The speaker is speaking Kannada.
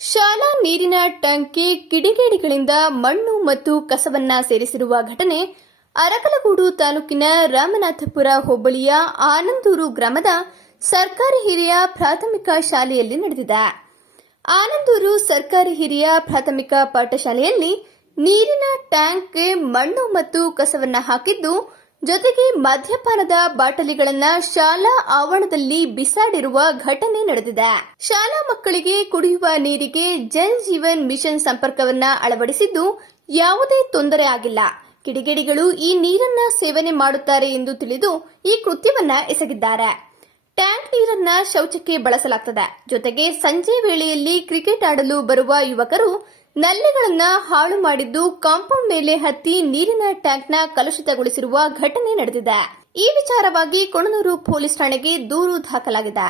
ಶಾಲಾ ನೀರಿನ ಟ್ಯಾಂಕ್ಗೆ ಕಿಡಿಗೇಡಿಗಳಿಂದ ಮಣ್ಣು ಮತ್ತು ಕಸವನ್ನ ಸೇರಿಸಿರುವ ಘಟನೆ ಅರಕಲಗೂಡು ತಾಲೂಕಿನ ರಾಮನಾಥಪುರ ಹೋಬಳಿಯ ಆನಂದೂರು ಗ್ರಾಮದ ಸರ್ಕಾರಿ ಹಿರಿಯ ಪ್ರಾಥಮಿಕ ಶಾಲೆಯಲ್ಲಿ ನಡೆದಿದೆ. ಆನಂದೂರು ಸರ್ಕಾರಿ ಹಿರಿಯ ಪ್ರಾಥಮಿಕ ಪಾಠಶಾಲೆಯಲ್ಲಿ ನೀರಿನ ಟ್ಯಾಂಕ್ಗೆ ಮಣ್ಣು ಮತ್ತು ಕಸವನ್ನ ಹಾಕಿದ್ದು, ಜೊತೆಗೆ ಮದ್ಯಪಾನದ ಬಾಟಲಿಗಳನ್ನ ಶಾಲಾ ಆವರಣದಲ್ಲಿ ಬಿಸಾಡಿರುವ ಘಟನೆ ನಡೆದಿದೆ. ಶಾಲಾ ಮಕ್ಕಳಿಗೆ ಕುಡಿಯುವ ನೀರಿಗೆ ಜಲ್ ಜೀವನ್ ಮಿಷನ್ ಸಂಪರ್ಕವನ್ನ ಅಳವಡಿಸಿದ್ದು ಯಾವುದೇ ತೊಂದರೆ ಆಗಿಲ್ಲ. ಕಿಡಿಗೇಡಿಗಳು ಈ ನೀರನ್ನ ಸೇವನೆ ಮಾಡುತ್ತಾರೆ ಎಂದು ತಿಳಿದು ಈ ಕೃತ್ಯವನ್ನ ಎಸಗಿದ್ದಾರೆ. ಟ್ಯಾಂಕ್ ನೀರನ್ನ ಶೌಚಕ್ಕೆ ಬಳಸಲಾಗುತ್ತದೆ. ಜೊತೆಗೆ ಸಂಜೆ ವೇಳೆಯಲ್ಲಿ ಕ್ರಿಕೆಟ್ ಆಡಲು ಬರುವ ಯುವಕರು ನಲ್ಲಿಗಳನ್ನ ಹಾಳು ಮಾಡಿದ್ದು ಕಾಂಪೌಂಡ್ ಮೇಲೆ ಹತ್ತಿ ನೀರಿನ ಟ್ಯಾಂಕ್ನ ಕಲುಷಿತಗೊಳಿಸಿರುವ ಘಟನೆ ನಡೆದಿದೆ. ಈ ವಿಚಾರವಾಗಿ ಕೊಣನೂರು ಪೊಲೀಸ್ ಠಾಣೆಗೆ ದೂರು ದಾಖಲಾಗಿದೆ.